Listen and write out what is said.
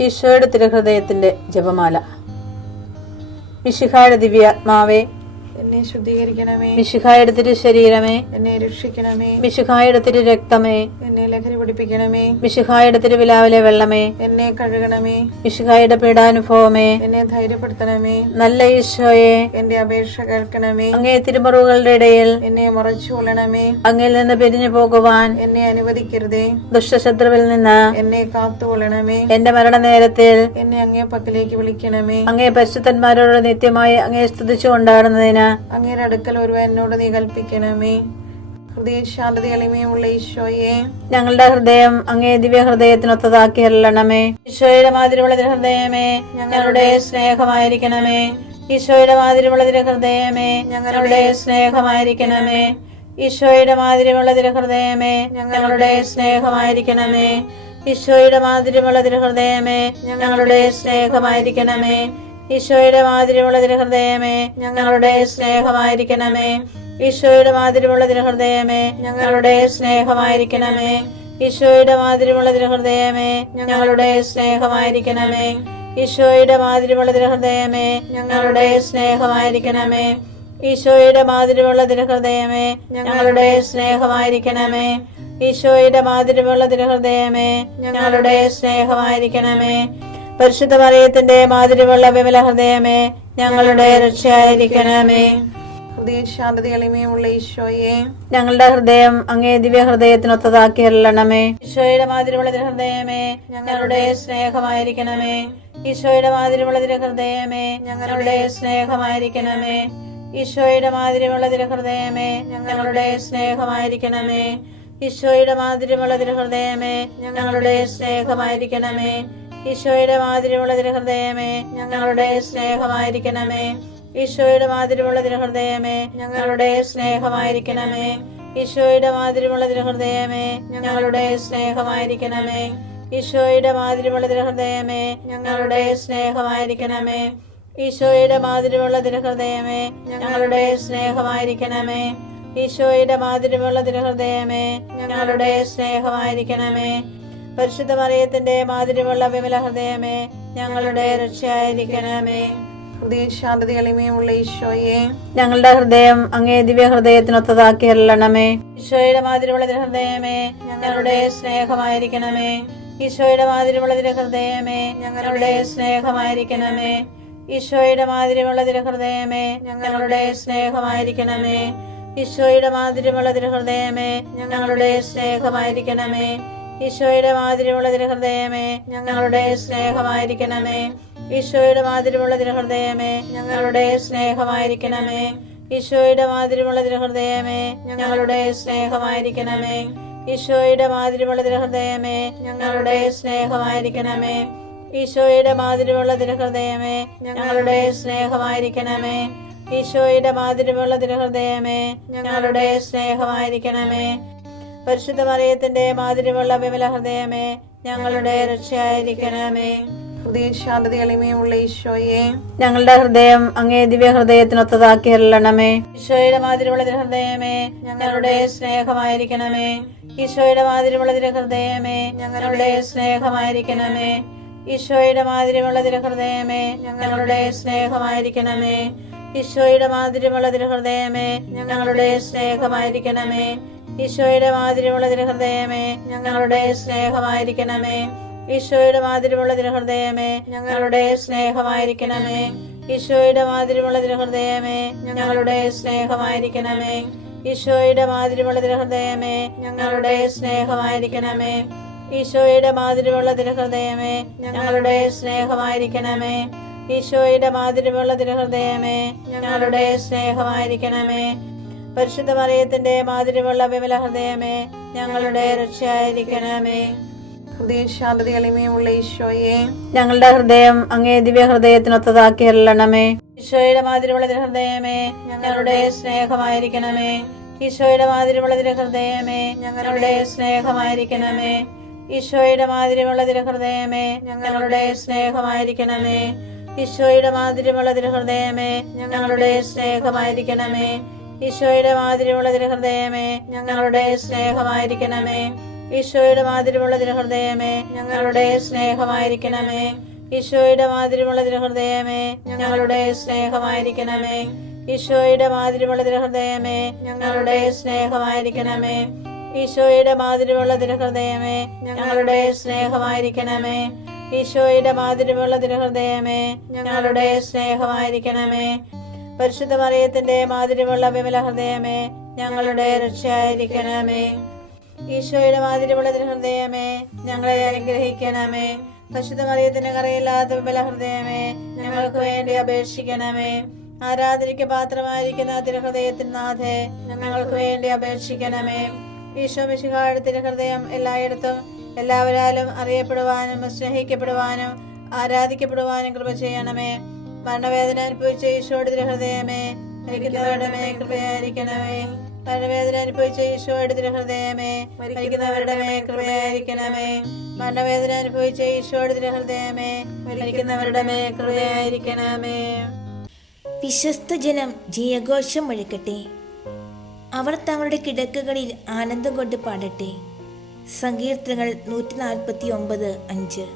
ഈശോയുടെ തിരുഹൃദയത്തിന്റെ ജപമാല. മിശിഹായുടെ ദിവ്യാത്മാവേ, എന്നെ ശുദ്ധീകരിക്കണമേ. മിശിഹായുടെ തിരു ശരീരമേ, എന്നെ രക്ഷിക്കണമേ. മിശിഹായുടെ തിരു രക്തമേ, എന്നെ ലഹരി പിടിപ്പിക്കണമേ. മിശിഹായുടെ തിരുവിലാവിലെ വെള്ളമേ, എന്നെ കഴുകണമേ. മിശിഹായുടെ പീഡാനുഭവമേ, എന്നെ ധൈര്യപ്പെടുത്തണമേ. നല്ല ഈശോയെ, എന്റെ അപേക്ഷ കേൾക്കണമേ. അങ്ങേ തിരുമുറിവുകളുടെ ഇടയിൽ എന്നെ മറച്ചു കൊള്ളണമേ. അങ്ങിൽ നിന്ന് പിരിഞ്ഞു പോകുവാൻ എന്നെ അനുവദിക്കരുതേ. ദുഷ്ടശത്രുവിൽ നിന്ന് എന്നെ കാത്തുകൊള്ളണമേ. എന്റെ മരണനേരത്തിൽ എന്നെ അങ്ങേ പക്കലേക്ക് വിളിക്കണമേ. അങ്ങേ പരിശുദ്ധന്മാരോട് നിത്യമായി അങ്ങേ സ്തുതിച്ചു കൊണ്ടാടുന്നതിന് അങ്ങയുടെ അടുക്കൽ ഒരുവൻ എന്നോട് നീ കൽപ്പിക്കണമേ. ഹൃദയശാന്തത എളിമയുള്ള ഈശോയെ, ഞങ്ങളുടെ ഹൃദയം അങ്ങേ ദിവ്യ ഹൃദയത്തിനൊത്തതാക്കി അരുളണമേ. ഈശോയുടെ മാതിരിയുള്ള ഹൃദയമേ, ഞങ്ങളുടെ സ്നേഹമായിരിക്കണമേ. ഈശോയുടെ മാതിരിയുള്ള ഹൃദയമേ, ഞങ്ങളുടെ സ്നേഹമായിരിക്കണമേ. ഈശോയുടെ മാതിരിയുള്ള ഹൃദയമേ, ഞങ്ങളുടെ സ്നേഹമായിരിക്കണമേ. ഈശോയുടെ മാതിരിയുള്ള ഹൃദയമേ, ഞങ്ങളുടെ സ്നേഹമായിരിക്കണമേ. ഈശോയുടെ മാതിരിയുള്ള ഹൃദയമേ, ഞങ്ങളുടെ സ്നേഹമായിരിക്കണമേ. ഈശോയുടെ മാതിരിയുള്ള ഹൃദയമേ, ഞങ്ങളുടെ സ്നേഹമായിരിക്കണമേ. ഈശോയുടെ മാതിരിയുള്ള ഹൃദയമേ, ഞങ്ങളുടെ സ്നേഹമായിരിക്കണമേ. ഈശോയുടെ മാതിരിയുള്ള ഹൃദയമേ, ഞങ്ങളുടെ സ്നേഹമായിരിക്കണമേ. ഈശോയുടെ മാതിരിയുള്ള ഹൃദയമേ, ഞങ്ങളുടെ സ്നേഹമായിരിക്കണമേ. ഈശോയുടെ മാതിരിയുള്ള ഹൃദയമേ, ഞങ്ങളുടെ സ്നേഹമായിരിക്കണമേ. പരിശുദ്ധ മറിയത്തിന്റെ മാതിരിയുള്ള വിമല ഹൃദയമേ, ഞങ്ങളുടെ രക്ഷയായിരിക്കണമേ. ഹൃദയശാന്തത എളിമയുള്ള ഈശോയെ, ഞങ്ങളുടെ ഹൃദയം അങ്ങേ ദിവ്യ ഹൃദയത്തിനൊത്തതാക്കി അരുളണമേ. ഈശോയുടെ മാതിരിയുള്ള ഹൃദയമേ, ഞങ്ങളുടെ സ്നേഹമായിരിക്കണമേ. ഈശോയുടെ മാതിരിയുള്ള ഹൃദയമേ, ഞങ്ങളുടെ സ്നേഹമായിരിക്കണമേ. ഈശോയുടെ മാതിരിയുള്ള ഹൃദയമേ, ഞങ്ങളുടെ സ്നേഹമായിരിക്കണമേ. ഈശോയുടെ മാതിരിയുള്ള ഹൃദയമേ, ഞങ്ങളുടെ സ്നേഹമായിരിക്കണമേ. ഈശോയുടെ മാതിരിയുള്ള ഹൃദയമേ, ഞങ്ങളുടെ സ്നേഹമായിരിക്കണമേ. ഈശോയുടെ മാതിരിയുള്ള ഹൃദയമേ, ഞങ്ങളുടെ സ്നേഹമായിരിക്കണമേ. ഈശോയുടെ മാതിരിയുള്ള ഹൃദയമേ, ഞങ്ങളുടെ സ്നേഹമായിരിക്കണമേ. ഈശോയുടെ മാതിരിയുള്ള ഹൃദയമേ, ഞങ്ങളുടെ സ്നേഹമായിരിക്കണമേ. ഈശോയുടെ മാതിരിയുള്ള ഹൃദയമേ, ഞങ്ങളുടെ സ്നേഹമായിരിക്കണമേ. ഈശോയുടെ മാതിരിയുള്ള ഹൃദയമേ, ഞങ്ങളുടെ സ്നേഹമായിരിക്കണമേ. പരിശുദ്ധ മറിയത്തിന്റെ മാതിരിയുള്ള വിമല ഹൃദയമേ, ഞങ്ങളുടെ രക്ഷയായിരിക്കണമേ. ഹൃദയശാന്തത എളിമയുള്ള ഈശോയെ, ഞങ്ങളുടെ ഹൃദയം അങ്ങേ ദിവ്യ ഹൃദയത്തിനൊത്തതാക്കി അരുളണമേ. ഈശോയുടെ മാതിരിയുള്ള ഹൃദയമേ, ഞങ്ങളുടെ സ്നേഹമായിരിക്കണമേ. ഈശോയുടെ മാതിരിയുള്ള ഹൃദയമേ, ഞങ്ങളുടെ സ്നേഹമായിരിക്കണമേ. ഈശോയുടെ മാതിരിയുള്ള ഹൃദയമേ, ഞങ്ങളുടെ സ്നേഹമായിരിക്കണമേ. ഈശോയുടെ മാതിരിയുള്ള ഹൃദയമേ, ഞങ്ങളുടെ സ്നേഹമായിരിക്കണമേ. ഈശോയുടെ മാതിരിയുള്ള ഹൃദയമേ, ഞങ്ങളുടെ സ്നേഹമായിരിക്കണമേ. ഈശോയുടെ മാതിരിയുള്ള ഹൃദയമേ, ഞങ്ങളുടെ സ്നേഹമായിരിക്കണമേ. ഈശോയുടെ മാതിരിയുള്ള ഹൃദയമേ, ഞങ്ങളുടെ സ്നേഹമായിരിക്കണമേ. ഈശോയുടെ മാതിരിയുള്ള ഹൃദയമേ, ഞങ്ങളുടെ സ്നേഹമായിരിക്കണമേ. ഈശോയുടെ മാതിരിയുള്ള ഹൃദയമേ, ഞങ്ങളുടെ സ്നേഹമായിരിക്കണമേ. ഈശോയുടെ മാതിരിയുള്ള ഹൃദയമേ, ഞങ്ങളുടെ സ്നേഹമായിരിക്കണമേ. പരിശുദ്ധ മറിയത്തിന്റെ മാതിരിയുള്ള വിമല ഹൃദയമേ, ഞങ്ങളുടെ രക്ഷയായിരിക്കണമേ. ഹൃദയശാന്തത എളിമയുള്ള ഈശോയെ, ഞങ്ങളുടെ ഹൃദയം അങ്ങേ ദിവ്യ ഹൃദയത്തിനൊത്തതാക്കി അരുളണമേ. ഈശോയുടെ മാതിരിയുള്ള ഹൃദയമേ, ഞങ്ങളുടെ സ്നേഹമായിരിക്കണമേ. ഈശോയുടെ മാതിരിയുള്ള ഹൃദയമേ, ഞങ്ങളുടെ സ്നേഹമായിരിക്കണമേ. ഈശോയുടെ മാതിരിയുള്ള ഹൃദയമേ, ഞങ്ങളുടെ സ്നേഹമായിരിക്കണമേ. ഈശോയുടെ മാതിരിയുള്ള ഹൃദയമേ, ഞങ്ങളുടെ സ്നേഹമായിരിക്കണമേ. ഈശോയുടെ മാതിരിയുള്ള ഹൃദയമേ, ഞങ്ങളുടെ സ്നേഹമായിരിക്കണമേ. ഈശോയുടെ മാതിരിയുള്ള ഹൃദയമേ, ഞങ്ങളുടെ സ്നേഹമായിരിക്കണമേ. ഈശോയുടെ മാതിരിയുള്ള ഹൃദയമേ, ഞങ്ങളുടെ സ്നേഹമായിരിക്കണമേ. ഈശോയുടെ മാതിരിയുള്ള ഹൃദയമേ, ഞങ്ങളുടെ സ്നേഹമായിരിക്കണമേ. ഈശോയുടെ മാതിരിയുള്ള ഹൃദയമേ, ഞങ്ങളുടെ സ്നേഹമായിരിക്കണമേ. ഈശോയുടെ മാതിരിയുള്ള ഹൃദയമേ, ഞങ്ങളുടെ സ്നേഹമായിരിക്കണമേ. പരിശുദ്ധ മറിയത്തിന്റെ മാതിരിയുള്ള വിമല ഹൃദയമേ, ഞങ്ങളുടെ രക്ഷയായിരിക്കണമേ. ഹൃദയശാന്തത എളിമയുള്ള ഈശോയെ, ഞങ്ങളുടെ ഹൃദയം അങ്ങേ ദിവ്യ ഹൃദയത്തിനൊത്തതാക്കി അരുളണമേ. ഈശോയുടെ മാതിരിയുള്ള ഹൃദയമേ, ഞങ്ങളുടെ സ്നേഹമായിരിക്കണമേ. ഈശോയുടെ മാതിരിയുള്ള ഹൃദയമേ, ഞങ്ങളുടെ സ്നേഹമായിരിക്കണമേ. ഈശോയുടെ മാതിരിയുള്ള ഹൃദയമേ, ഞങ്ങളുടെ സ്നേഹമായിരിക്കണമേ. ഈശോയുടെ മാതിരിയുള്ള ഹൃദയമേ, ഞങ്ങളുടെ സ്നേഹമായിരിക്കണമേ. ഈശോയുടെ മാതിരിയുള്ള ഹൃദയമേ, ഞങ്ങളുടെ സ്നേഹമായിരിക്കണമേ. ഈശോയുടെ മാതിരിയുള്ള തിരുഹൃദയമേ, ഞങ്ങളുടെ സ്നേഹമായിരിക്കണമേ. ഈശോയുടെ മാതിരിയുള്ള തിരുഹൃദയമേ, ഞങ്ങളുടെ സ്നേഹമായിരിക്കണമേ. ഈശോയുടെ മാതിരിയുള്ള തിരുഹൃദയമേ, ഞങ്ങളുടെ സ്നേഹമായിരിക്കണമേ. ഈശോയുടെ മാതിരിയുള്ള തിരുഹൃദയമേ, ഞങ്ങളുടെ സ്നേഹമായിരിക്കണമേ. ഈശോയുടെ മാതിരിയുള്ള തിരുഹൃദയമേ, ഞങ്ങളുടെ സ്നേഹമായിരിക്കണമേ. പരിശുദ്ധ മറിയത്തിന്റെ മാതിരിയുള്ള വിമല ഹൃദയമേ, ഞങ്ങളുടെ രക്ഷയായിരിക്കണമേ. ഈശോയുടെ മാതിരിയുള്ള തിരുഹൃദയമേ, ഞങ്ങളെ അനുഗ്രഹിക്കണമേ. പരിശുദ്ധ മറിയത്തിന്റെ കറയില്ലാത്ത വിമല ഹൃദയമേ, ഞങ്ങൾക്ക് വേണ്ടി അപേക്ഷിക്കണമേ. ആരാധനയ്ക്ക് പാത്രമായിരിക്കുന്ന തിരുഹൃദയത്തിന് നാഥേ, ഞങ്ങൾക്ക് വേണ്ടി അപേക്ഷിക്കണമേ. ഈശോ മിശിഹായുടെ തിരുഹൃദയം എല്ലായിടത്തും എല്ലാവരാലും അറിയപ്പെടുവാനും സ്നേഹിക്കപ്പെടുവാനും ആരാധിക്കപ്പെടുവാനും കൃപ ചെയ്യണമേ. മരണവേദന അനുഭവിച്ച ഈശോയുടെ തിരുഹൃദയമേ, മരിക്കുന്നവരുടെ മേൽ കൃപയായിരിക്കണമേ. മരണവേദന അനുഭവിച്ച ഈശോയുടെ തിരുഹൃദയമേ, മരിക്കുന്നവരുടെ മേൽ കൃപയായിരിക്കണമേ. മരണവേദന അനുഭവിച്ച ഈശോയുടെ തിരുഹൃദയമേ, മരിക്കുന്നവരുടെ മേൽ കൃപയായിരിക്കണമേ. വിശ്വസ്ത ജനം ജയഘോഷം മുഴക്കട്ടെ. അവർ തങ്ങളുടെ കിടക്കകളിൽ ആനന്ദം കൊണ്ട് പാടട്ടെ. സങ്കീർത്തനങ്ങൾ 149:5.